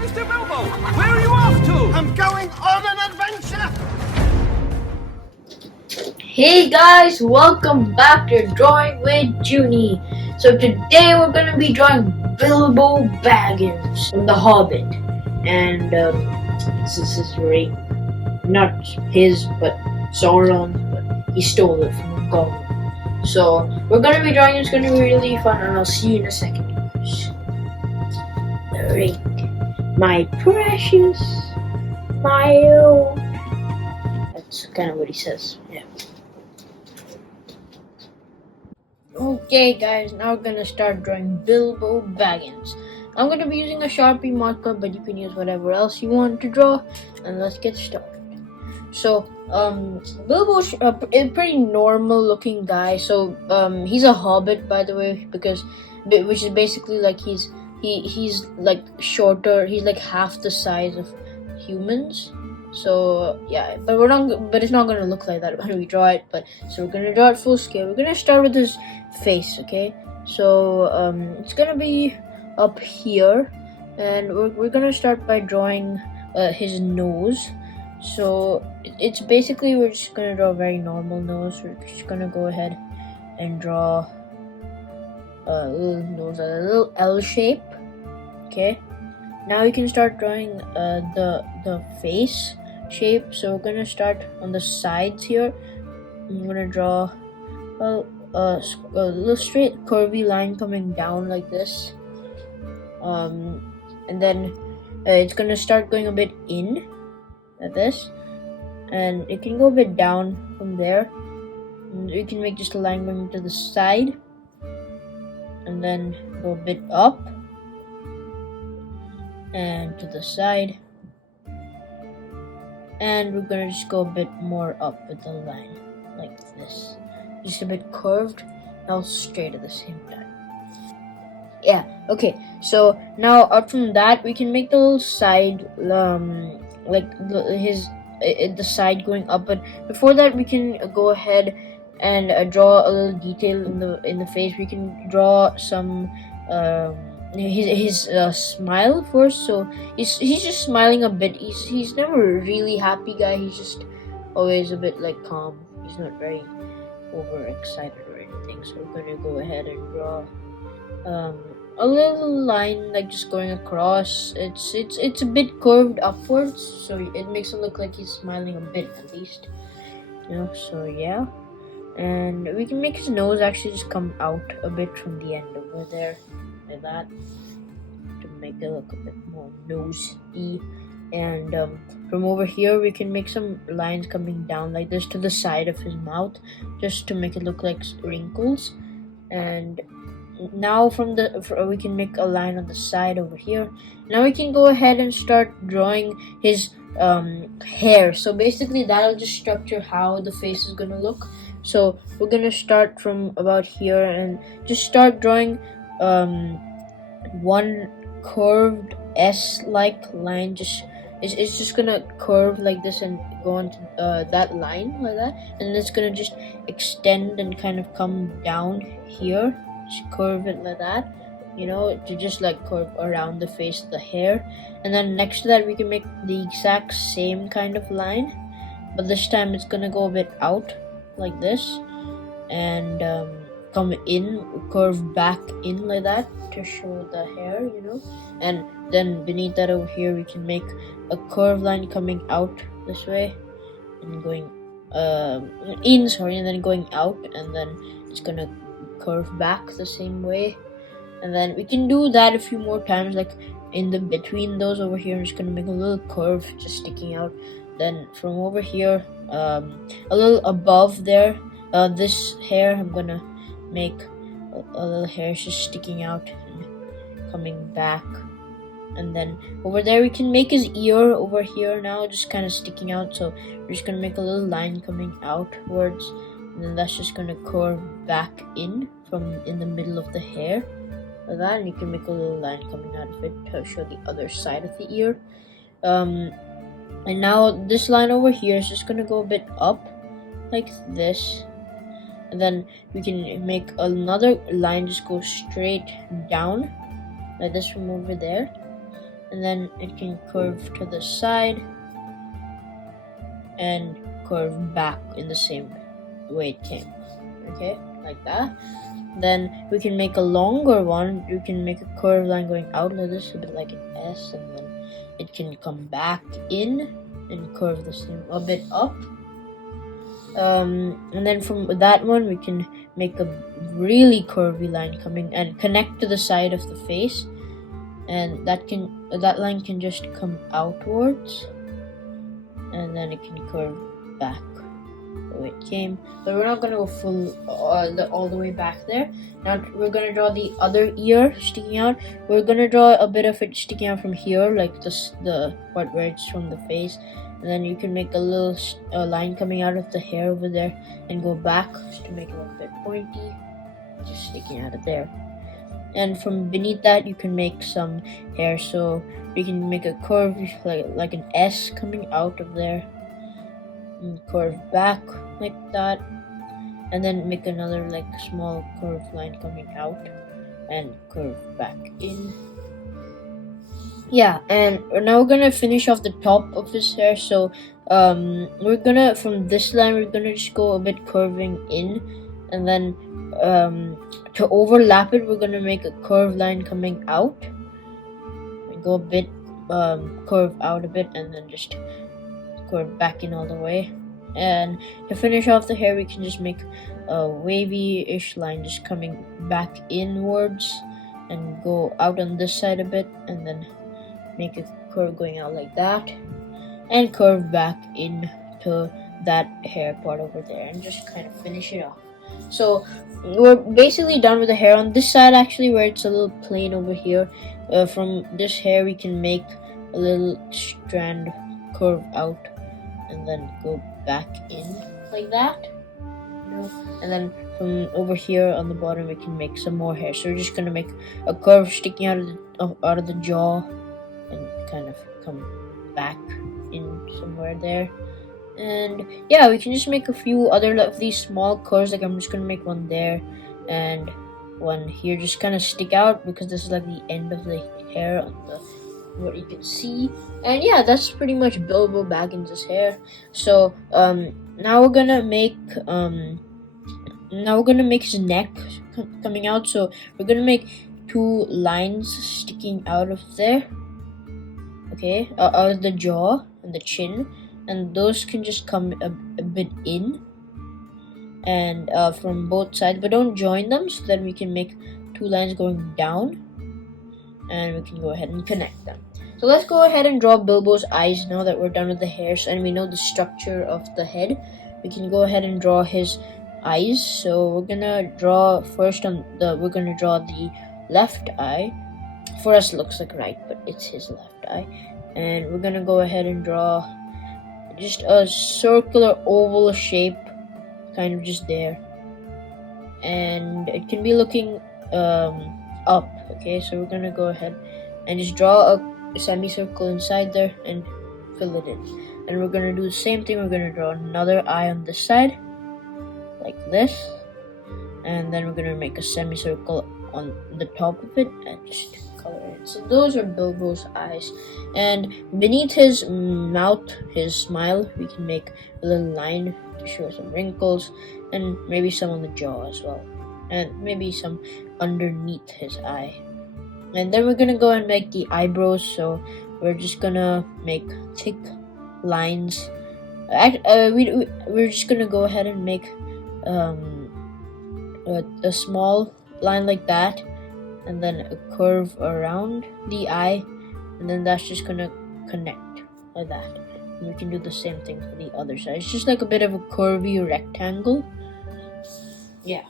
Mr. Bilbo, where are you off to? I'm going on an adventure! Hey guys, welcome back to Drawing with Juni. So today we're going to be drawing Bilbo Baggins from The Hobbit. And this is very, not his, but Sauron's, but he stole it from Gollum. So we're going to be drawing, it's going to be really fun, and I'll see you in a second, guys. Alright, my precious, my own. That's kind of what he says, yeah. Okay guys, now we're gonna start drawing Bilbo Baggins. I'm gonna be using a Sharpie marker, but you can use whatever else you want to draw, and let's get started. So, Bilbo's a pretty normal looking guy. So, he's a hobbit, by the way, which is basically like he's like shorter. He's like half the size of humans. So yeah, but it's not gonna look like that when we draw it. So we're gonna draw it full scale. We're gonna start with his face, okay? So it's gonna be up here, and we're gonna start by drawing his nose. So it's basically, we're just gonna draw a very normal nose. We're just gonna go ahead and draw a little nose, a little L shape, okay? Now we can start drawing the face shape. So we're gonna start on the sides here. I'm gonna draw a little straight curvy line coming down like this, and then it's gonna start going a bit in like this, and it can go a bit down from there, and you can make just a line going to the side, and then go a bit up and to the side, and we're gonna just go a bit more up with the line like this, just a bit curved, now straight at the same time. Yeah, okay, so now up from that we can make the little side, like the side going up, but before that we can go ahead and draw a little detail in the face. We can draw some his smile first. So he's just smiling a bit. He's never a really happy guy. He's just always a bit like calm. He's not very overexcited or anything. So we're gonna go ahead and draw a little line, like just going across. It's a bit curved upwards, so it makes it look like he's smiling a bit at least, you know. So yeah, and we can make his nose actually just come out a bit from the end over there like that, to make it look a bit more nose-y. And from over here we can make some lines coming down like this to the side of his mouth, just to make it look like wrinkles. And now we can make a line on the side over here. Now we can go ahead and start drawing his hair. So basically that'll just structure how the face is gonna look. So we're gonna start from about here and just start drawing one curved S-like line. It's just gonna curve like this and go onto that line like that, and it's gonna just extend and kind of come down here. Just curve it like that, you know, to just like curve around the face of the hair. And then next to that we can make the exact same kind of line, but this time it's gonna go a bit out like this, and come in, curve back in like that to show the hair, you know. And then beneath that over here we can make a curved line coming out this way and going in, and then going out, and then it's gonna curve back the same way. And then we can do that a few more times, like in the between those over here. I'm just gonna make a little curve just sticking out. Then from over here, a little above there, this hair, I'm gonna make a little hair just sticking out and coming back. And then over there we can make his ear over here now, just kind of sticking out. So we're just gonna make a little line coming outwards, and then that's just gonna curve back in from in the middle of the hair like that. And you can make a little line coming out of it to show the other side of the ear. And now this line over here is just gonna go a bit up like this, and then we can make another line just go straight down like this from over there. and then it can curve to the side and curve back in the same way it came. Okay, like that. Then we can make a longer one. You can make a curved line going out like this, a bit like an S, and then it can come back in and curve the same a bit up. And then from that one we can make a really curvy line coming and connect to the side of the face, and that line can just come outwards, and then it can curve back the way it came. But we're not going to go full all the way back there. Now we're going to draw the other ear sticking out. We're going to draw a bit of it sticking out from here, like the part where it's from the face. And then you can make a little line coming out of the hair over there and go back to make it a bit pointy, just sticking out of there. And from beneath that you can make some hair, so you can make a curve like an S coming out of there and curve back like that, and then make another like small curved line coming out and curve back in. Yeah, and now we're gonna finish off the top of his hair. So we're gonna, from this line, we're gonna just go a bit curving in, and then to overlap it, we're gonna make a curved line coming out and go a bit curve out a bit, and then just curve back in all the way. And to finish off the hair, we can just make a wavy-ish line just coming back inwards and go out on this side a bit, and then make a curve going out like that and curve back into that hair part over there, and just kind of finish it off. So we're basically done with the hair. On this side, actually, where it's a little plain over here, from this hair we can make a little strand curve out and then go back in like that, you know? And then from over here on the bottom we can make some more hair. So we're just gonna make a curve sticking out of the jaw and kind of come back in somewhere there. And yeah, we can just make a few other of these small curves. Like I'm just gonna make one there and one here, just kind of stick out, because this is like the end of the hair on the what you can see. And yeah, that's pretty much Bilbo Baggins' hair. So now we're gonna make his neck coming out. So we're gonna make two lines sticking out of there, okay, out of the jaw and the chin, and those can just come a bit in and from both sides, but don't join them, so that we can make two lines going down, and we can go ahead and connect them. So let's go ahead and draw Bilbo's eyes now that we're done with the hairs and we know the structure of the head. We can go ahead and draw his eyes. So we're gonna draw first we're gonna draw the left eye. For us it looks like right, but it's his left eye. And we're gonna go ahead and draw just a circular oval shape, kind of just there. And it can be looking up, okay? So we're gonna go ahead and just draw a semicircle inside there and fill it in. And we're gonna do the same thing. We're gonna draw another eye on this side like this, and then we're gonna make a semicircle on the top of it and just color it. So those are Bilbo's eyes. And beneath his mouth, his smile, we can make a little line to show some wrinkles, and maybe some on the jaw as well, and maybe some underneath his eye. And then we're gonna go and make the eyebrows. So we're just gonna make thick lines. We're just gonna go ahead and make a small line like that, and then a curve around the eye, and then that's just gonna connect like that. And we can do the same thing for the other side. It's just like a bit of a curvy rectangle. Yeah.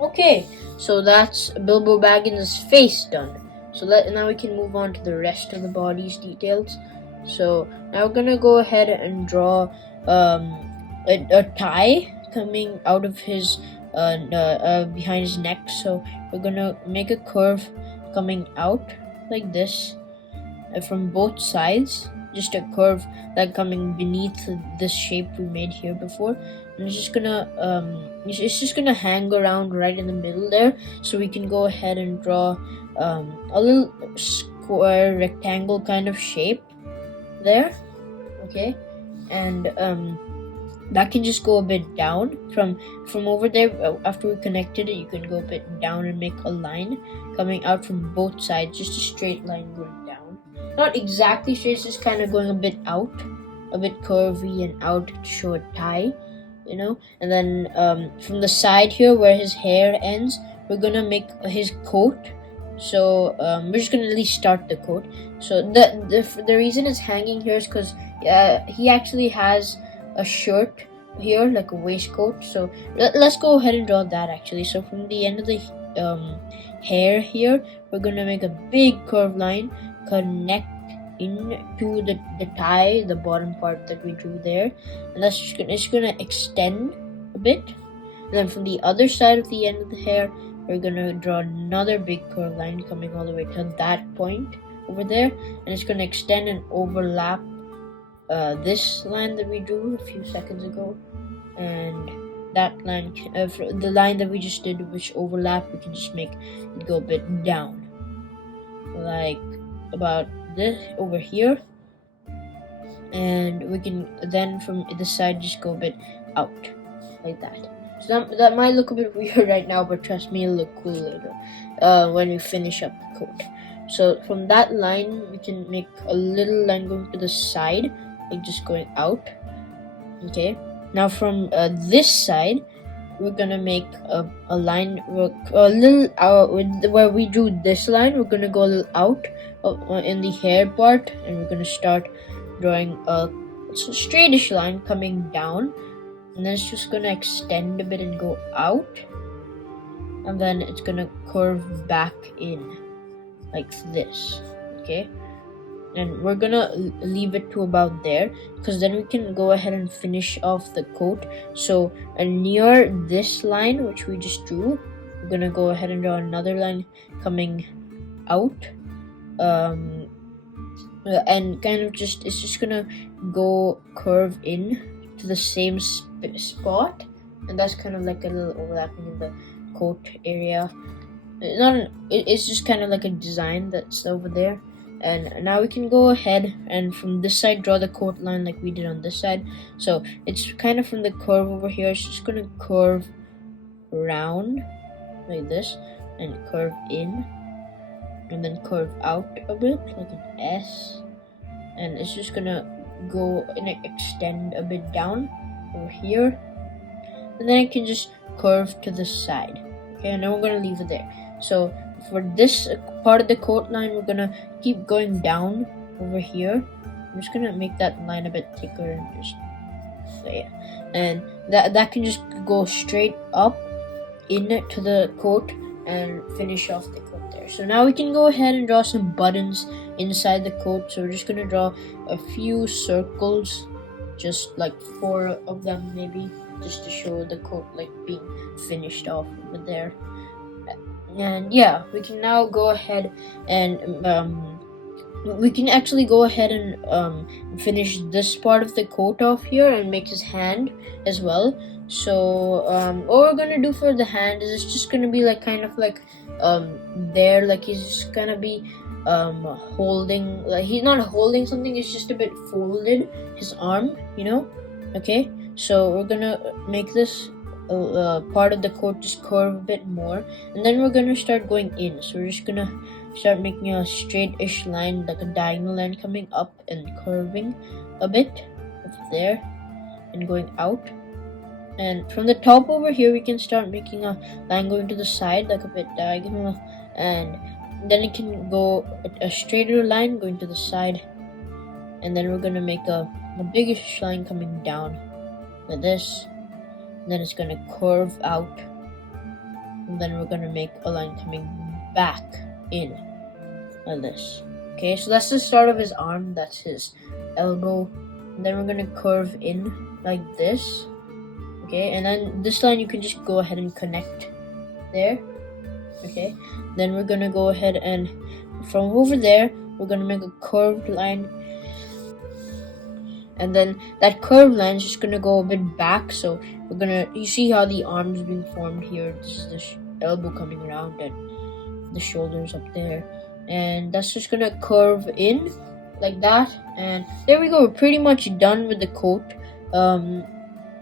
Okay, so that's Bilbo Baggins' face done. So now we can move on to the rest of the body's details. So now we're gonna go ahead and draw a tie coming out of his behind his neck. So we're gonna make a curve coming out like this from both sides, just a curve that coming beneath this shape we made here before, and it's just gonna hang around right in the middle there. So we can go ahead and draw a little square rectangle kind of shape there. Okay, and that can just go a bit down from over there. After we connected it, you can go a bit down and make a line coming out from both sides, just a straight line going down. Not exactly straight, it's just kind of going a bit out, a bit curvy and out to show a tie, you know. And then from the side here where his hair ends, we're gonna make his coat. So we're just gonna at least start the coat. So the reason it's hanging here is because he actually has a shirt here, like a waistcoat. So let's go ahead and draw that actually. So from the end of the hair here, we're gonna make a big curved line connect into the tie, the bottom part that we drew there, and that's just gonna extend a bit. And then from the other side of the end of the hair, we're gonna draw another big curved line coming all the way to that point over there, and it's gonna extend and overlap this line that we drew a few seconds ago, and that line, the line that we just did, which overlap, we can just make it go a bit down, like about this over here, and we can then from the side just go a bit out like that. So that might look a bit weird right now, but trust me, it'll look cool later when we finish up the coat. So from that line, we can make a little line going to the side, like just going out. Okay. Now from this side, we're gonna make a line, a little where we drew this line. We're gonna go a little out in the hair part, and we're gonna start drawing a straightish line coming down, and then it's just gonna extend a bit and go out, and then it's gonna curve back in like this. Okay. And we're gonna leave it to about there, because then we can go ahead and finish off the coat. So near this line which we just drew, we're gonna go ahead and draw another line coming out, and kind of just, it's just gonna go curve in to the same spot, and that's kind of like a little overlapping in the coat area. It's just kind of like a design that's over there. And now we can go ahead and from this side draw the coat line like we did on this side. So it's kind of from the curve over here, it's just gonna curve around like this and curve in, and then curve out a bit like an S, and it's just gonna go and extend a bit down over here, and then it can just curve to the side. Okay, and then we're gonna leave it there. So for this part of the coat line, we're gonna keep going down over here. I'm just gonna make that line a bit thicker and just, so yeah, and that can just go straight up into the coat and finish off the coat there. So now we can go ahead and draw some buttons inside the coat. So we're just gonna draw a few circles, just like 4 of them maybe, just to show the coat like being finished off over there. And yeah, we can now go ahead and we can actually go ahead and finish this part of the coat off here and make his hand as well. So what we're gonna do for the hand is it's just gonna be like kind of like there, like he's just gonna be holding, like he's not holding something, it's just a bit folded, his arm, you know. Okay, so we're gonna make this part of the coat just curve a bit more, and then we're gonna start going in. So we're just gonna start making a straight-ish line, like a diagonal line coming up and curving a bit over there and going out. And from the top over here, we can start making a line going to the side, like a bit diagonal, and then it can go a straighter line going to the side, and then we're gonna make a biggish line coming down like this. Then it's gonna curve out, and then we're gonna make a line coming back in like this. Okay, so that's the start of his arm, that's his elbow, and then we're gonna curve in like this. Okay, and then this line you can just go ahead and connect there. Okay, then we're gonna go ahead and from over there we're gonna make a curved line, and then that curved line is just gonna go a bit back. So we're gonna, you see how the arm is being formed here, this is the elbow coming around and the shoulders up there, and that's just gonna curve in like that. And there we go. We're pretty much done with the coat.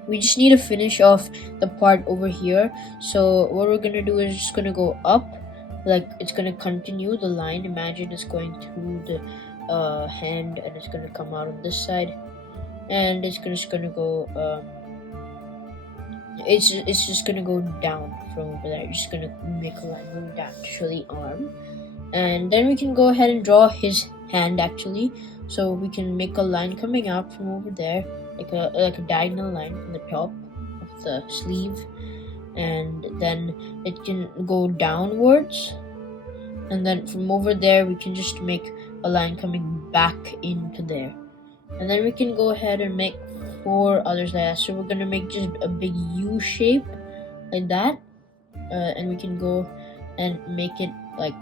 We just need to finish off the part over here. So what we're gonna do is just gonna go up, like it's gonna continue the line. Imagine it's going through the hand, and it's gonna come out on this side, and it's just gonna go it's just gonna go down from over there. You're just gonna make a line going down to show the arm, and then we can go ahead and draw his hand actually. So we can make a line coming out from over there, like a diagonal line from the top of the sleeve, and then it can go downwards, and then from over there we can just make a line coming back into there, and then we can go ahead and make 4 others like that. So we're gonna make just a big U shape like that, and we can go and make it like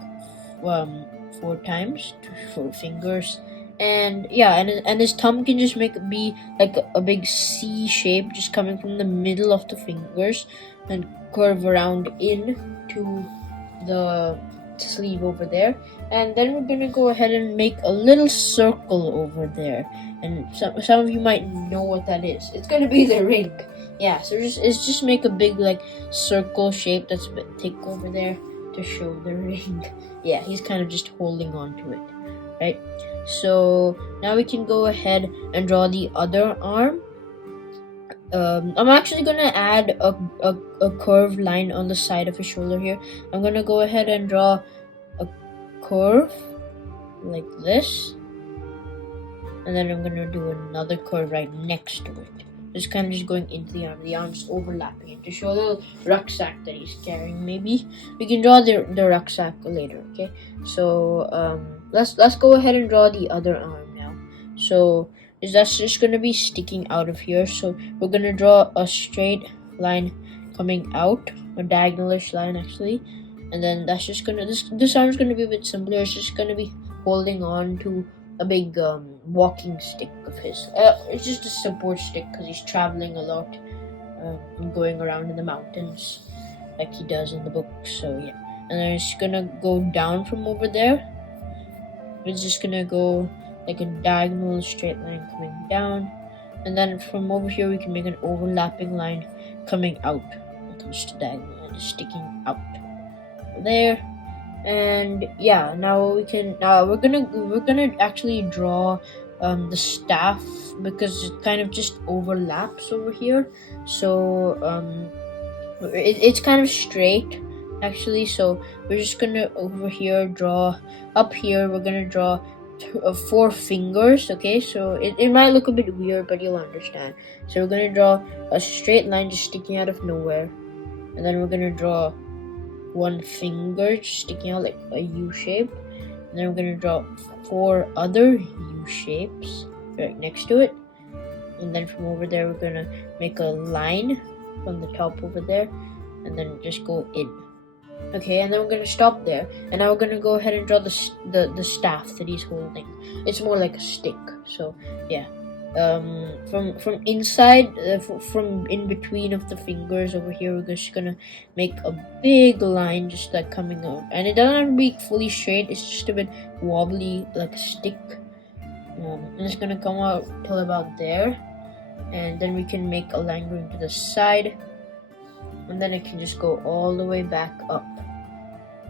4 times, 4 fingers. And yeah, and his thumb can just be like a big C shape, just coming from the middle of the fingers and curve around in to the sleeve over there. And then we're gonna go ahead and make a little circle over there, and some of you might know what that is. It's gonna be the ring. Yeah, so just make a big like circle shape that's a bit thick over there to show the ring. Yeah, he's kind of just holding on to it, right? So now we can go ahead and draw the other arm. I'm actually gonna add a curved line on the side of his shoulder here. I'm gonna go ahead and draw a curve like this, and then I'm gonna do another curve right next to it. Just kind of just going into the arm. The arm's overlapping it to show the rucksack that he's carrying. Maybe we can draw the rucksack later. Okay, so let's go ahead and draw the other arm now. So that's just gonna be sticking out of here. So we're gonna draw a straight line coming out, a diagonalish line actually, and then that's just gonna this arm's gonna be a bit simpler. It's just gonna be holding on to a big walking stick of his. It's just a support stick because he's traveling a lot and going around in the mountains like he does in the book. So yeah, and then it's gonna go down from over there. It's just gonna go like a diagonal straight line coming down, and then from over here we can make an overlapping line coming out, like just a diagonal line just sticking out there. And yeah, now we're gonna actually draw the staff, because it kind of just overlaps over here. So it's kind of straight actually. So we're just gonna over here draw up here. We're gonna draw 4 fingers. Okay, so it might look a bit weird, but you'll understand. So we're gonna draw a straight line just sticking out of nowhere, and then we're gonna draw 1 finger just sticking out like a U shape, and then we're gonna draw 4 other U shapes right next to it, and then from over there we're gonna make a line from the top over there, and then just go in. Okay, and then we're gonna stop there, and now we're gonna go ahead and draw the staff that he's holding. It's more like a stick. So yeah, from inside, from in between of the fingers over here, we're just gonna make a big line just like coming out, and it doesn't have to be fully straight. It's just a bit wobbly like a stick, and it's gonna come out till about there, and then we can make a line going to the side, and then it can just go all the way back up,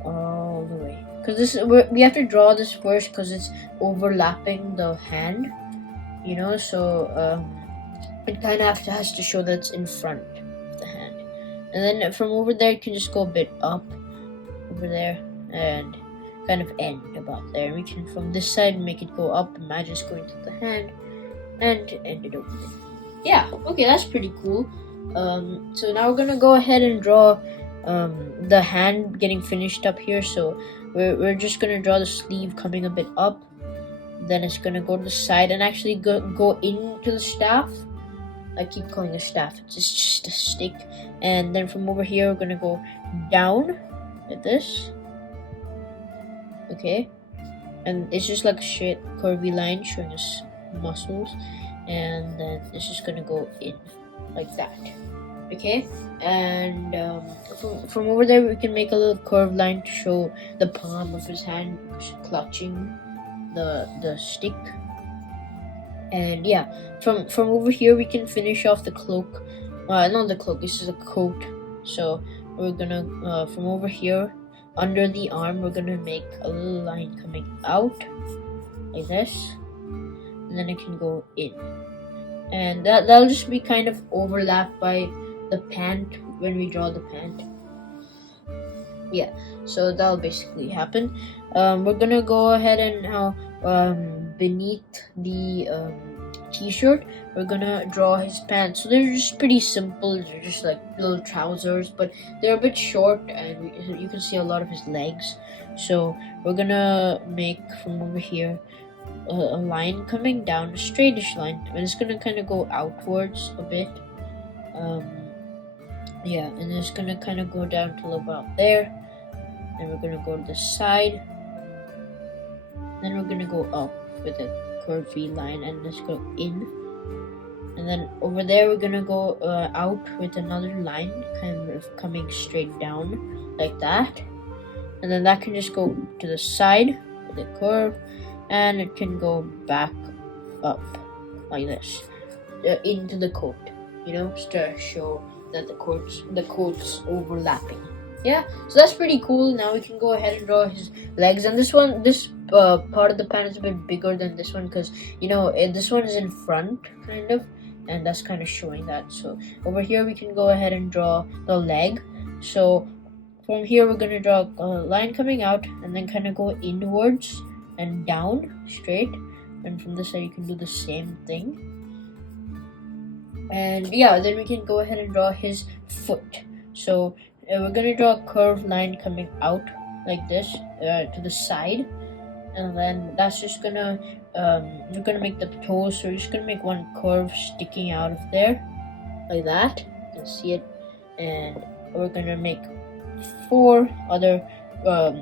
all the way, because we have to draw this first because it's overlapping the hand, you know. So it kind of has to show that it's in front of the hand, and then from over there you can just go a bit up over there and kind of end about there. We can from this side make it go up. Imagine it's going through the hand and end it over there. Yeah, okay, that's pretty cool. So now we're gonna go ahead and draw the hand getting finished up here. So we're just gonna draw the sleeve coming a bit up, then it's gonna go to the side and actually go into the staff. I keep calling it a staff, it's just a stick. And then from over here we're gonna go down like this. Okay, and it's just like a straight curvy line showing us muscles, and then it's just gonna go in like that. Okay, and from over there we can make a little curved line to show the palm of his hand clutching the stick. And yeah, from over here we can finish off the cloak. Not the cloak, this is a coat. So we're gonna from over here under the arm we're gonna make a little line coming out like this, and then it can go in, and that'll just be kind of overlapped by the pant when we draw the pant. Yeah, so that'll basically happen. We're gonna go ahead and now beneath the t-shirt we're gonna draw his pants. So they're just pretty simple, they're just like little trousers, but they're a bit short and you can see a lot of his legs. So we're gonna make from over here a line coming down, a straightish line, and it's gonna kind of go outwards a bit. Yeah, and it's gonna kind of go down till about there. Then we're gonna go to the side. Then we're gonna go up with a curvy line and let's go in. And then over there we're gonna go out with another line kind of coming straight down like that. And then that can just go to the side with a curve, and it can go back up like this into the coat, you know, just to show that the coat's overlapping. Yeah, so that's pretty cool. Now we can go ahead and draw his legs, and this part of the pant is a bit bigger than this one because, you know, this one is in front kind of, and that's kind of showing that. So over here we can go ahead and draw the leg. So from here we're going to draw a line coming out and then kind of go inwards and down straight, and from this side you can do the same thing. And yeah, then we can go ahead and draw his foot. So we're going to draw a curved line coming out like this to the side, and then that's just gonna we're gonna make the toes, so we're just gonna make one curve sticking out of there like that. You can see it, and we're gonna make 4 other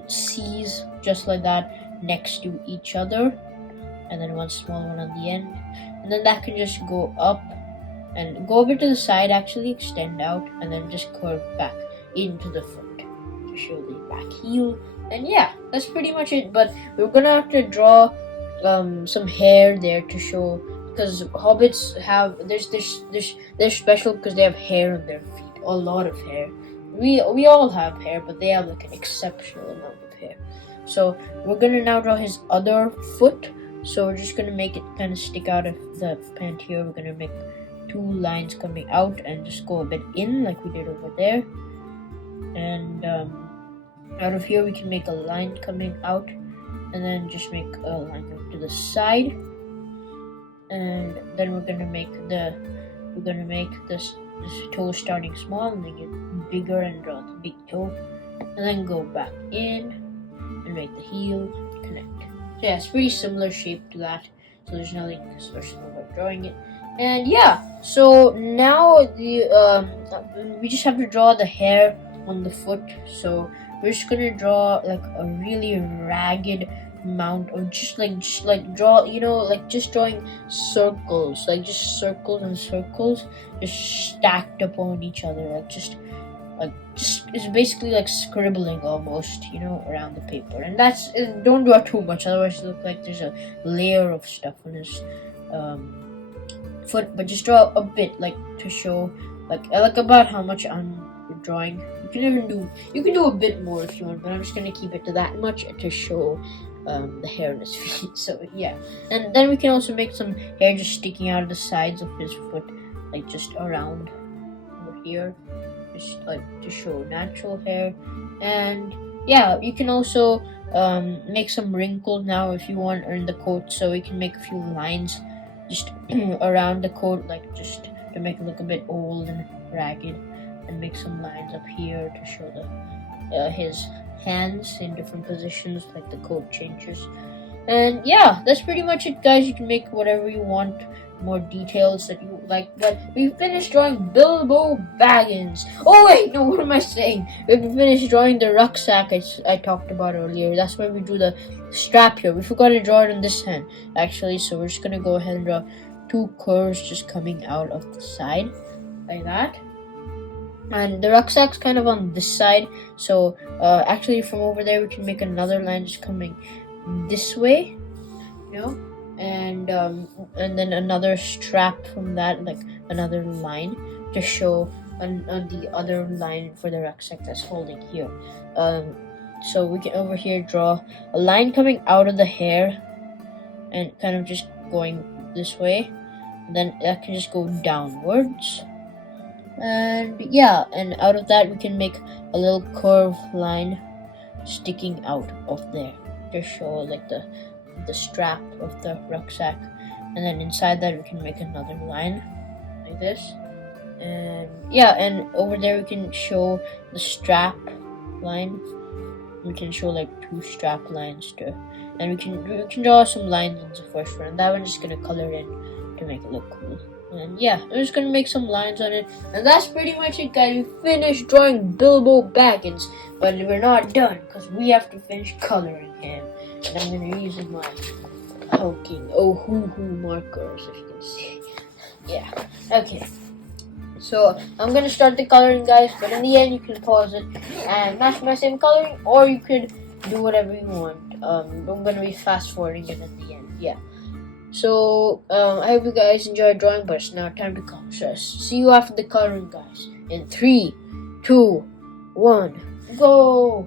C's just like that next to each other, and then one small one on the end, and then that can just go up and go over to the side, actually extend out, and then just curve back into the foot to show the back heel. And yeah, that's pretty much it. But we're gonna have to draw some hair there to show, because hobbits have they're special because they have hair on their feet, a lot of hair. We all have hair, but they have like an exceptional amount of hair. So we're gonna now draw his other foot. So we're just gonna make it kind of stick out of the pant here. We're gonna make 2 lines coming out and just go a bit in like we did over there. And out of here we can make a line coming out, and then just make a line up to the side. And then we're gonna make this toe starting small and then get bigger and draw the big toe, and then go back in and make the heel connect. So yeah, it's pretty similar shape to that, so there's nothing special about drawing it. And yeah, so now we just have to draw the hair on the foot. So we're just gonna draw like a really ragged amount of just draw, you know, like just drawing circles, like just circles and circles just stacked upon each other, like just it's basically like scribbling almost, you know, around the paper. And that's, don't draw too much, otherwise it looks like there's a layer of stuff on his foot, but just draw a bit, like to show like about how much I'm drawing. You can do a bit more if you want, but I'm just gonna keep it to that much to show the hair on his feet. So yeah, and then we can also make some hair just sticking out of the sides of his foot, like just around over here, just like to show natural hair. And yeah, you can also make some wrinkles now if you want in the coat. So we can make a few lines just around the coat, like just to make it look a bit old and ragged, and make some lines up here to show the his hands in different positions, like the coat changes. And yeah, that's pretty much it, guys. You can make whatever you want, more details that you like. But we finished drawing Bilbo Baggins. Oh wait, no, what am I saying? We finished drawing the rucksack I talked about earlier. That's why we drew the strap here. We forgot to draw it on this hand, actually. So we're just gonna go ahead and draw 2 curves just coming out of the side, like that. and the rucksack's kind of on this side. So actually, from over there, we can make another line just coming this way, you know, and then another strap from that, like another line to show on the other line for the rucksack that's holding here. So we can over here draw a line coming out of the hair and kind of just going this way. And then that can just go downwards. And yeah, and out of that we can make a little curved line sticking out of there to show like the strap of the rucksack. And then inside that we can make another line like this. And yeah, and over there we can show the strap line. We can show like 2 strap lines too, and we can draw some lines in the first one. That one's just gonna color in to make it look cool. And yeah, I'm just gonna make some lines on it, and that's pretty much it, guys. We finished drawing Bilbo Baggins, but we're not done because we have to finish coloring him. And I'm gonna use my poking Hoo markers, if you can see. Yeah. Okay. So I'm gonna start the coloring, guys, but in the end you can pause it and match my same coloring, or you could do whatever you want. I'm gonna be fast forwarding it in the end. Yeah. So I hope you guys enjoyed drawing, but it's now time to color. So see you after the coloring, guys. In 3, 2, 1, go!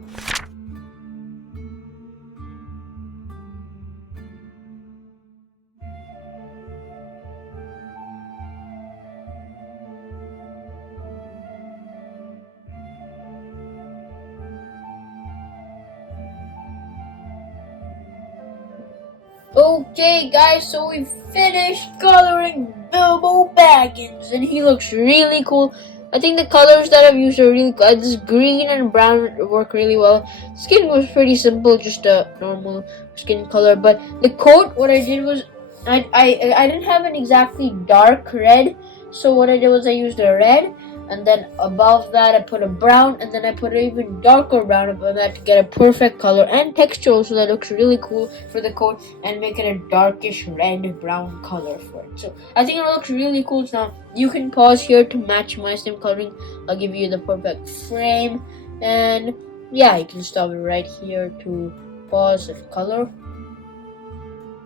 Okay, guys, so we finished coloring Bilbo Baggins, and he looks really cool. I think the colors that I've used are really good. This green and brown work really well. Skin was pretty simple, just a normal skin color. But the coat, what I did was, I didn't have an exactly dark red, so what I did was I used a red, and then above that I put a brown, and then I put an even darker brown above that to get a perfect color and texture, so that looks really cool for the coat, and make it a darkish red brown color for it. So I think it looks really cool. Now you can pause here to match my same coloring. I'll give you the perfect frame, and yeah, you can stop it right here to pause and color.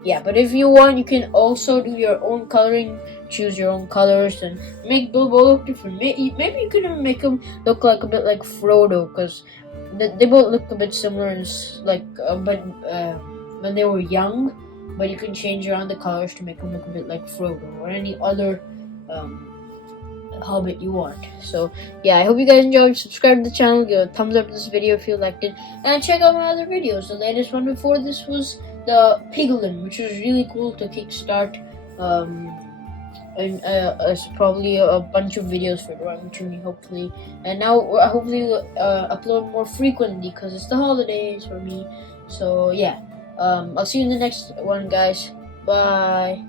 Yeah, but if you want, you can also do your own coloring, choose your own colors, and make Bilbo look different. Maybe you can make him look like a bit like Frodo, because they both look a bit similar, and when they were young. But you can change around the colors to make them look a bit like Frodo or any other Hobbit you want. So yeah, I hope you guys enjoyed. Subscribe to the channel, give a thumbs up to this video if you liked it, and check out my other videos. The latest one before this was the Piglin, which was really cool to kickstart, and it's probably a bunch of videos for drawing Juni, hopefully. And now hopefully we'll upload more frequently because it's the holidays for me. So yeah, I'll see you in the next one, guys. Bye.